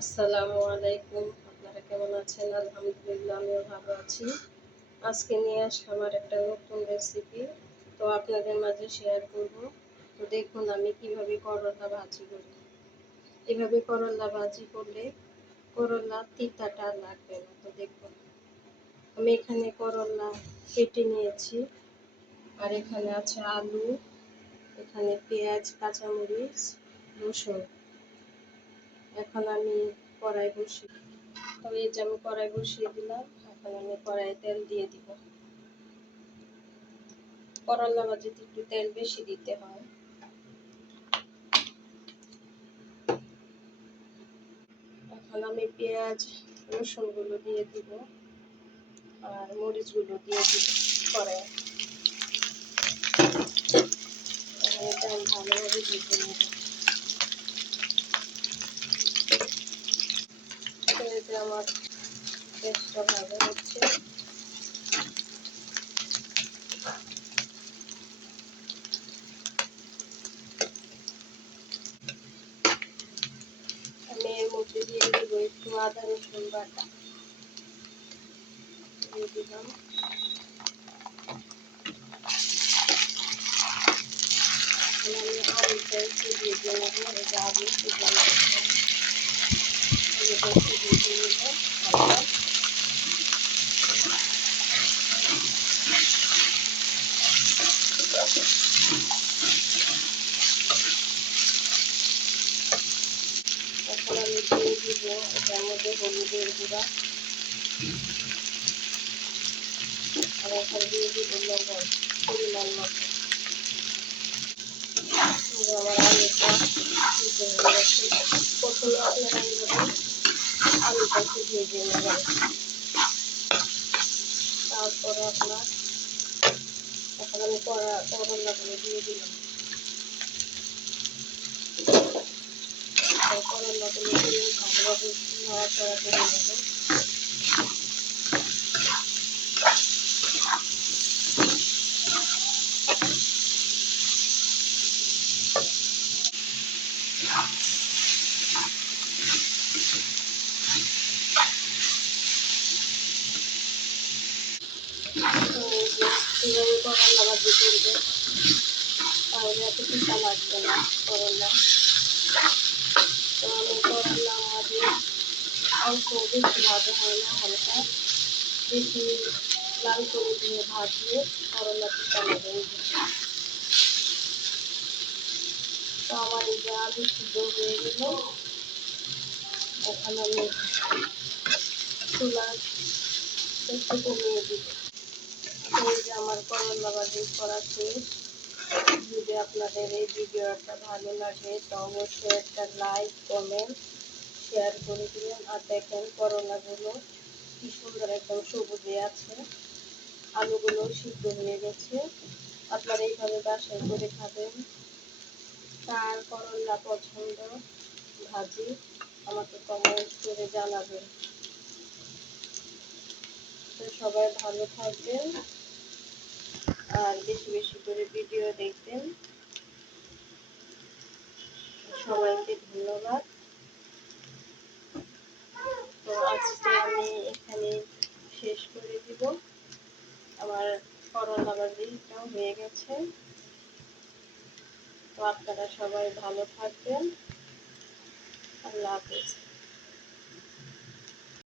আসসালামু আলাইকুম। আপনারা কেমন আছেন? আলহামদুলিল্লাহ আমিও ভালো আছি। আজকে নিয়ে আসলাম একটা নতুন রেসিপি। তো আপনাদের মাঝে শেয়ার করব। তো দেখুন আমি কিভাবে করলা ভাজি করি। এভাবে করলা ভাজি করলে করলা তিতাটা লাগবে না। তো দেখুন আমি এখানে করলা কেটে নিয়েছি, আর এখানে আছে আলু, এখানে পেঁয়াজ, কাঁচামরিচ, রসুন। এখন আমি কড়াই বসিয়ে তবে এই যে আমি কড়াই বসিয়ে দিলাম। এখন আমি কড়াইয়ে তেল দিয়ে দিব। করলা ভাজিতে একটু তেল বেশি দিতে হয়। এখন আমি পেঁয়াজ রসুন গুলো দিয়ে দিব, আর মরিচ গুলো দিয়ে দিব কড়াইয়ে। এটা আমি ভালোভাবে ভেজে নেব। এতে আমার পেঁয়াজটা ভালো হচ্ছে। আমি এর মধ্যে দিয়ে দিব একটু আদা রসুন বাটা দিয়ে দিলাম। আমি আলুটা একটু ভেজে নেব। এই যে আলু একটু ভেজে নেব হালকা। এখন আমি দিয়ে দিব এটার মধ্যে হলুদের গুঁড়া, আর এখন দিয়ে দিব লবণ পরিমাণ মতো। আমার আলুটা সিদ্ধ হয়ে গেছে। প্রথমে আপনারা এইভাবে আলুটা একটু ভেজে নেবেন, তারপরে আপনার এখন আমি করলাগুলো দিয়ে দিলাম। করলাগুলো দিয়ে ভালোভাবে নাড়াচাড়া করে নেব। কীভাবে করলা ভাজি করবে তাহলে এত পিঠা লাগবে না করলা। তো আমি করলা আমাদের অল্প বেশি ভাজা হয় না, হালকা বেশি লাল করে দিয়ে ভাজলে করলা পিঠা লাগে। তো আমার এই যে আলু সিদ্ধ হয়ে গেল। এখন আমি চুলার একটু কমিয়ে দিব। এই যে আমার করলা ভাজি করা শেষ। যদি আপনাদের এই ভিডিওটা ভালো লাগে তো অবশ্যই একটা লাইক, কমেন্ট, শেয়ার করে দিবেন। আর দেখেন করলাগুলো কি সুন্দর একদম সবুজে আছে, আলুগুলো সিদ্ধ হয়ে গেছে। আপনারা এইভাবে বাসায় করে খাবেন। কার করলা পছন্দ ভাজি আমাকে কমেন্ট করে জানাবেন। তো সবাই ভালো থাকবেন আর বেশি বেশি করে ভিডিও দেখবেন। সবাইকে ধন্যবাদ। তো আজকে আমি এখানে শেষ করে দিব। আমার করলা ভাজিটাও হয়ে গেছে। তো আপনারা সবাই ভালো থাকবেন। আল্লাহ হাফেজ।